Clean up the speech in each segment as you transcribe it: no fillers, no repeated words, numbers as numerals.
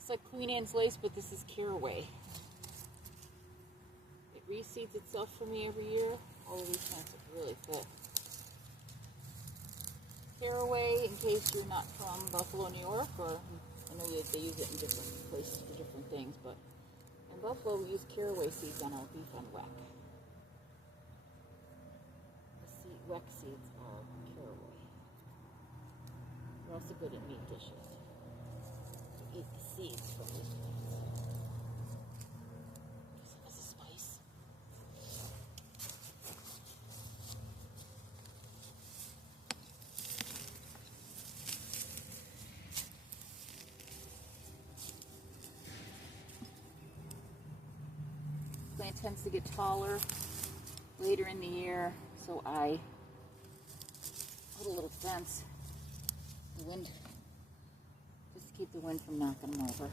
Looks like Queen Anne's lace, but this is Caraway. It reseeds itself for me every year. All of these plants are really thick. Caraway, in case you're not from Buffalo, New York, or I know they use it in different places for different things, but in Buffalo we use caraway seeds on our beef on weck. The weck seeds are caraway. They're also good in meat dishes. You eat the seeds from these plants. As a spice. Plant tends to get taller later in the year, so I put a little fence, the wind, just to keep the wind from knocking them over.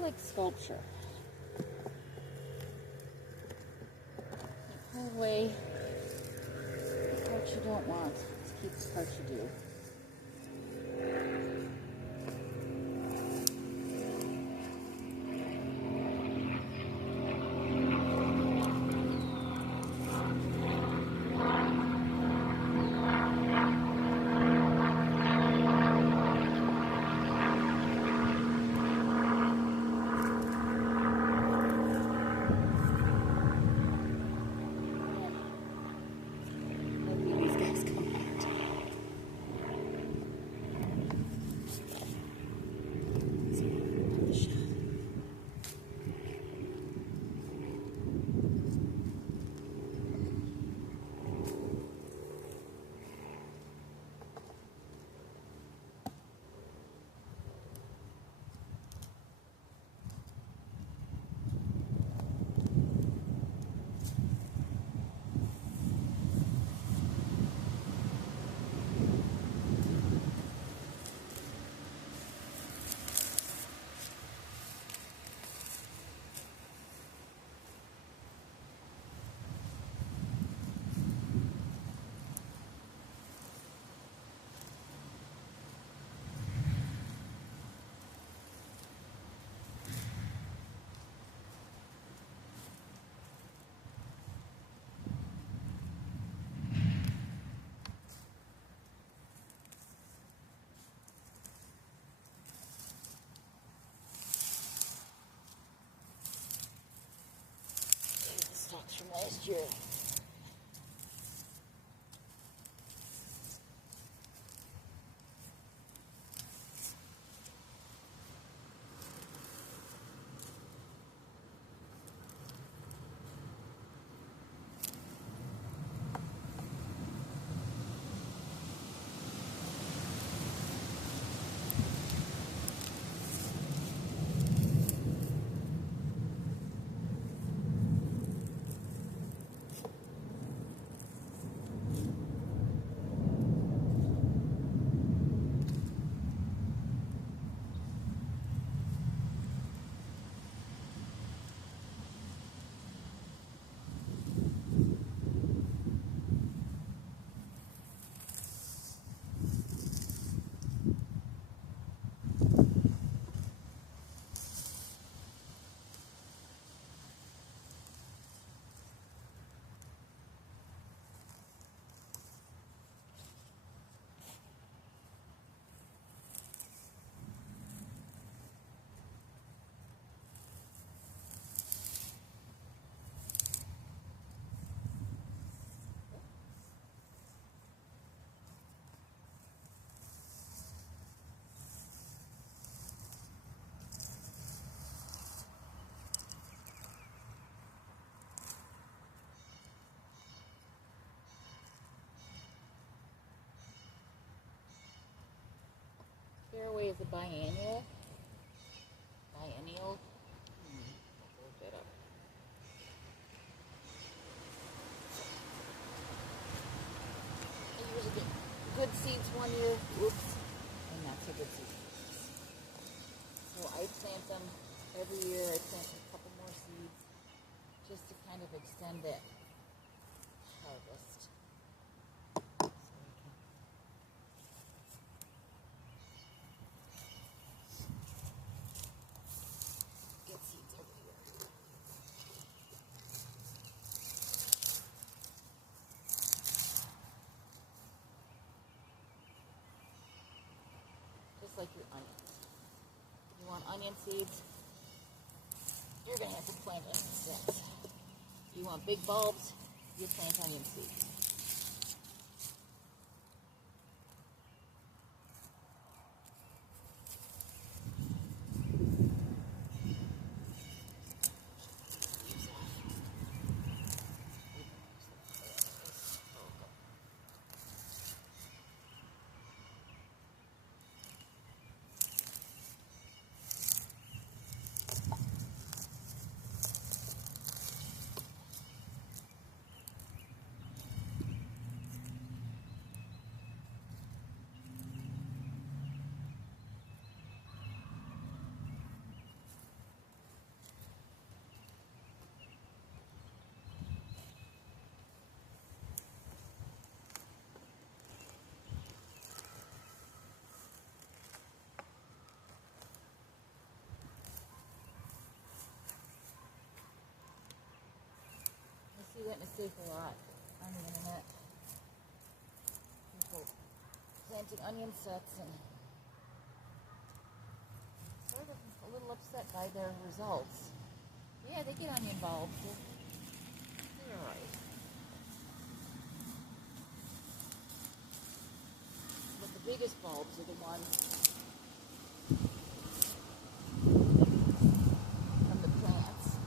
Like sculpture. You pull away the part you don't want to keep the part you do. From last year. the biennial. Biennial. I'll look that up. I usually get good seeds one year. Oops. And not so good seeds. So I plant them every year. I plant a couple more seeds just to kind of extend that harvest. So we can get seeds everywhere. Just like your onions. If you want onion seeds, you're going to have to plant onion stems. If you want big bulbs, you plant onion seeds. See that mistake a lot on the internet. People planting onion sets and sort of a little upset by their results. Yeah, they get onion bulbs. They're alright. But the biggest bulbs are the ones from the plants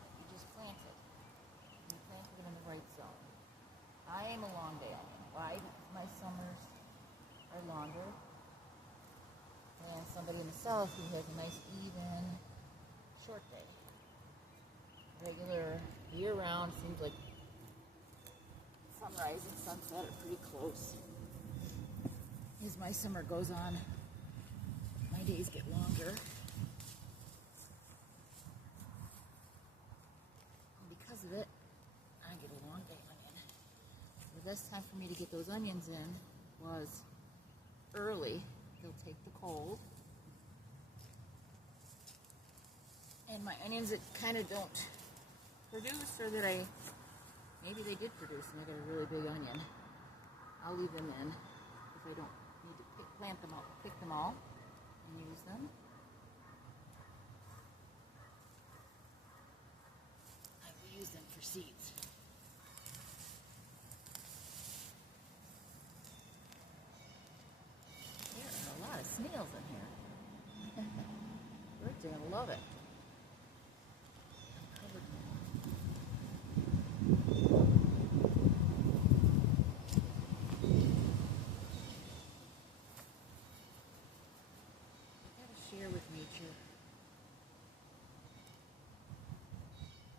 that you just planted. You planted them in the right zone. I am a long day onion. Why? Because my summers are longer than somebody in the south who has a nice even short day. Regular year-round seems like sunrise and sunset are pretty close. As my summer goes on, my days get longer. And because of it, I get a long day onion. The best time for me to get those onions in was early. They'll take the cold. And my onions that kind of don't produce, or that maybe they did produce and I got a really big onion, I'll leave them in if I don't need to plant them out, pick them all and use them. I will use them for seeds. There are a lot of snails in here. Birds are going to love it.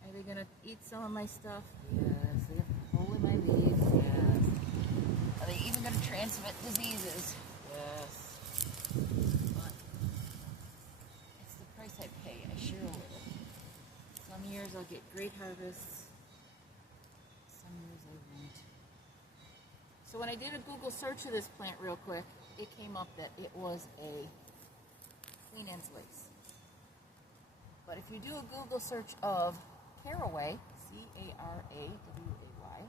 Are they going to eat some of my stuff? Yes. They have a hole in my leaves? Yes. Are they even going to transmit diseases? Yes. But it's the price I pay. I share a little. Some years I'll get great harvests. Some years I won't. So when I did a Google search of this plant real quick, it came up that it was a Queen Anne's lace. But if you do a Google search of Caraway, C-A-R-A-W-A-Y,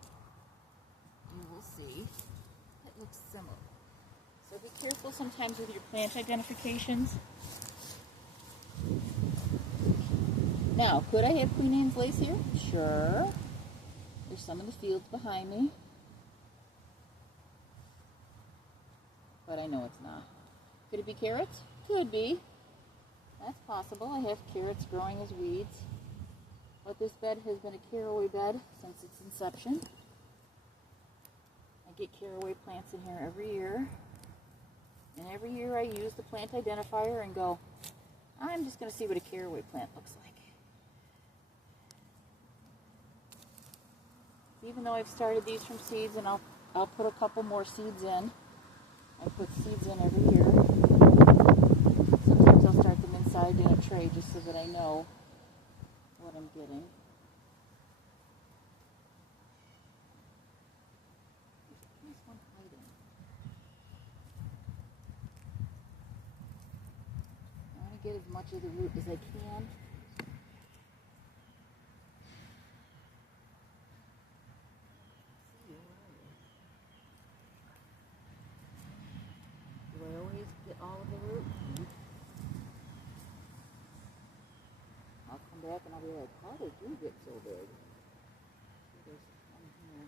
you will see it looks similar. So be careful sometimes with your plant identifications. Now, could I have Queen Anne's lace here? Sure. There's some in the fields behind me. But I know it's not. Could it be carrots? Could be. That's possible. I have carrots growing as weeds. But this bed has been a caraway bed since its inception. I get caraway plants in here every year. And every year I use the plant identifier and go, I'm just going to see what a caraway plant looks like. Even though I've started these from seeds, and I'll put a couple more seeds in. I put seeds in every year. Sometimes I'll start them inside in a tray just so that I know what I'm getting. There's one hiding. I want to get as much of the root as I can. Do I always get all of the root? I'll come back and I'll be like, how did you get so big? There's one here.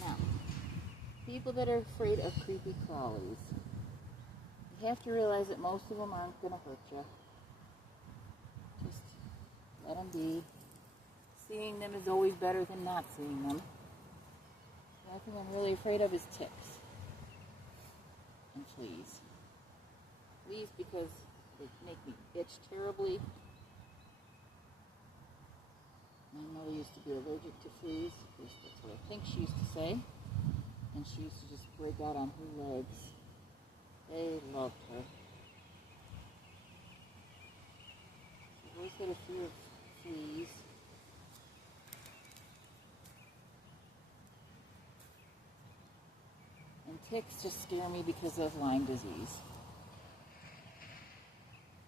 Now, people that are afraid of creepy crawlies, you have to realize that most of them aren't going to hurt you. Just let them be. Seeing them is always better than not seeing them. The only thing I'm really afraid of is ticks and fleas. Fleas because they make me itch terribly. My mother used to be allergic to fleas. At least that's what I think she used to say. And she used to just break out on her legs. They loved her. She always had a fear of fleas. And ticks just scare me because of Lyme disease.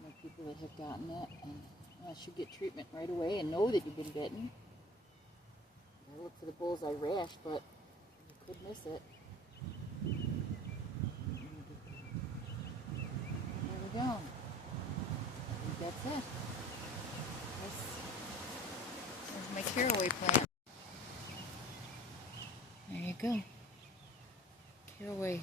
I know people that have gotten it, and you should get treatment right away and know that you've been bitten. I look for the bullseye rash, but you could miss it. There we go. I think that's it. This is my caraway plant. There you go. Caraway.